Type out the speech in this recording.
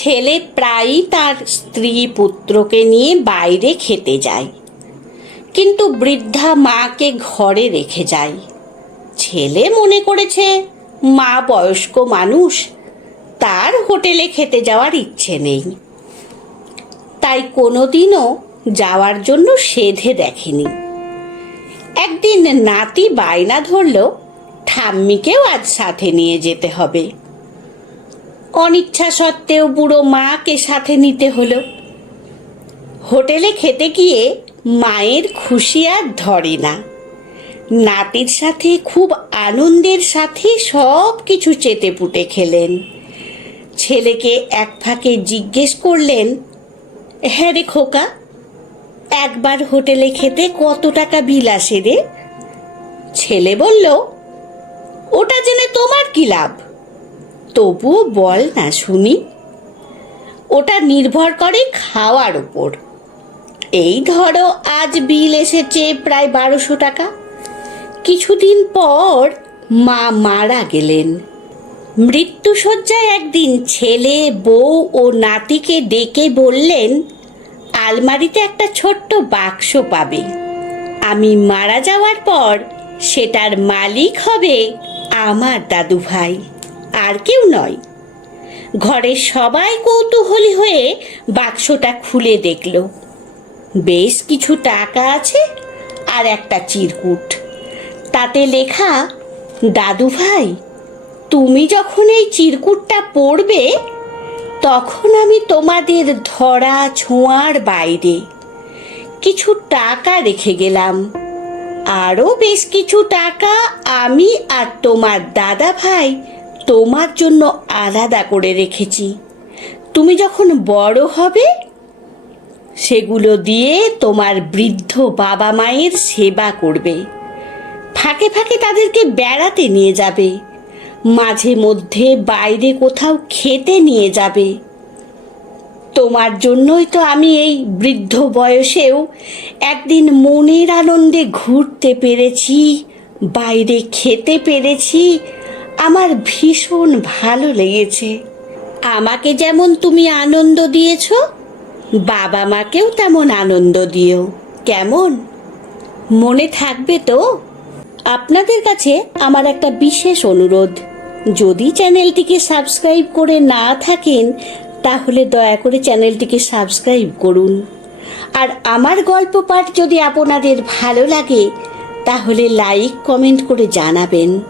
ছেলে প্রায়ই তার স্ত্রী পুত্রকে নিয়ে বাইরে খেতে যায়। কিন্তু বৃদ্ধা মাকে ঘরে রেখে যায়। ছেলে মনে করেছে, মা বয়স্ক মানুষ, তার হোটেলে খেতে যাওয়ার ইচ্ছে নেই। তাই কোনোদিনও যাওয়ার জন্য সেধে দেখেনি। একদিন নাতি বায়না ধরল, ঠাম্মিকেও আজ সাথে নিয়ে যেতে হবে। অনিচ্ছা সত্ত্বেও বুড়ো মাকে সাথে নিতে হলো। হোটেলে খেতে গিয়ে মায়ের খুশি আর ধরে না। নাতির সাথে খুব আনন্দের সাথে সব কিছু চেতে পুটে খেলেন। ছেলেকে এক ফাঁকে জিজ্ঞেস করলেন হ্যাঁ রে খোকা, একবার হোটেলে খেতে কত টাকা বিল আসে রে? ছেলে বলল, ওটা জেনে তোমার কি লাভ? তবুও বল না শুনি ওটা নির্ভর করে খাওয়ার ওপর এই ধরো আজ বিল এসেছে প্রায় বারোশো টাকা। কিছুদিন পর মা মারা গেলেন। মৃত্যুসজ্জায় একদিন ছেলে, বউ ও নাতিকে ডেকে বললেন, আলমারিতে একটা ছোট্ট বাক্স পাবে। আমি মারা যাওয়ার পর সেটার মালিক হবে আমার দাদু ভাই আর কেউ নয়। ঘরের সবাই কৌতূহলী হয়ে বাক্সটা খুলে দেখল। বেশ কিছু টাকা আছে আর একটা চিরকুট। তাতে লেখা, দাদু ভাই, তুমি যখন এই চিরকুটটা পড়বে তখন আমি তোমাদের ধরা ছোঁয়ার বাইরে কিছু টাকা রেখে গেলাম। আরও বেশ কিছু টাকা আমি আর তোমার দাদা ভাই তোমার জন্য আলাদা করে রেখেছি। তুমি যখন বড় হবে, সেগুলো দিয়ে তোমার বৃদ্ধ বাবা মায়ের সেবা করবে। ফাঁকে ফাঁকে তাদেরকে বেড়াতে নিয়ে যাবে। মাঝে মধ্যে বাইরে কোথাও খেতে নিয়ে যাবে। তোমার জন্যই তো আমি এই বৃদ্ধ বয়সেও একদিন মনের আনন্দে ঘুরতে পেরেছি, বাইরে খেতে পেরেছি আমার ভীষণ ভালো লেগেছে। আমাকে যেমন তুমি আনন্দ দিয়েছ, বাবা মাকেও তেমন আনন্দ দিও। কেমন? মনে থাকবে তো? আপনাদের কাছে আমার একটা বিশেষ অনুরোধ। যদি চ্যানেলটিকে সাবস্ক্রাইব করে না থাকেন, তাহলে দয়া করে চ্যানেলটিকে সাবস্ক্রাইব করুন। আর আমার গল্প পাঠ যদি আপনাদের ভালো লাগে, তাহলে লাইক, কমেন্ট করে জানাবেন।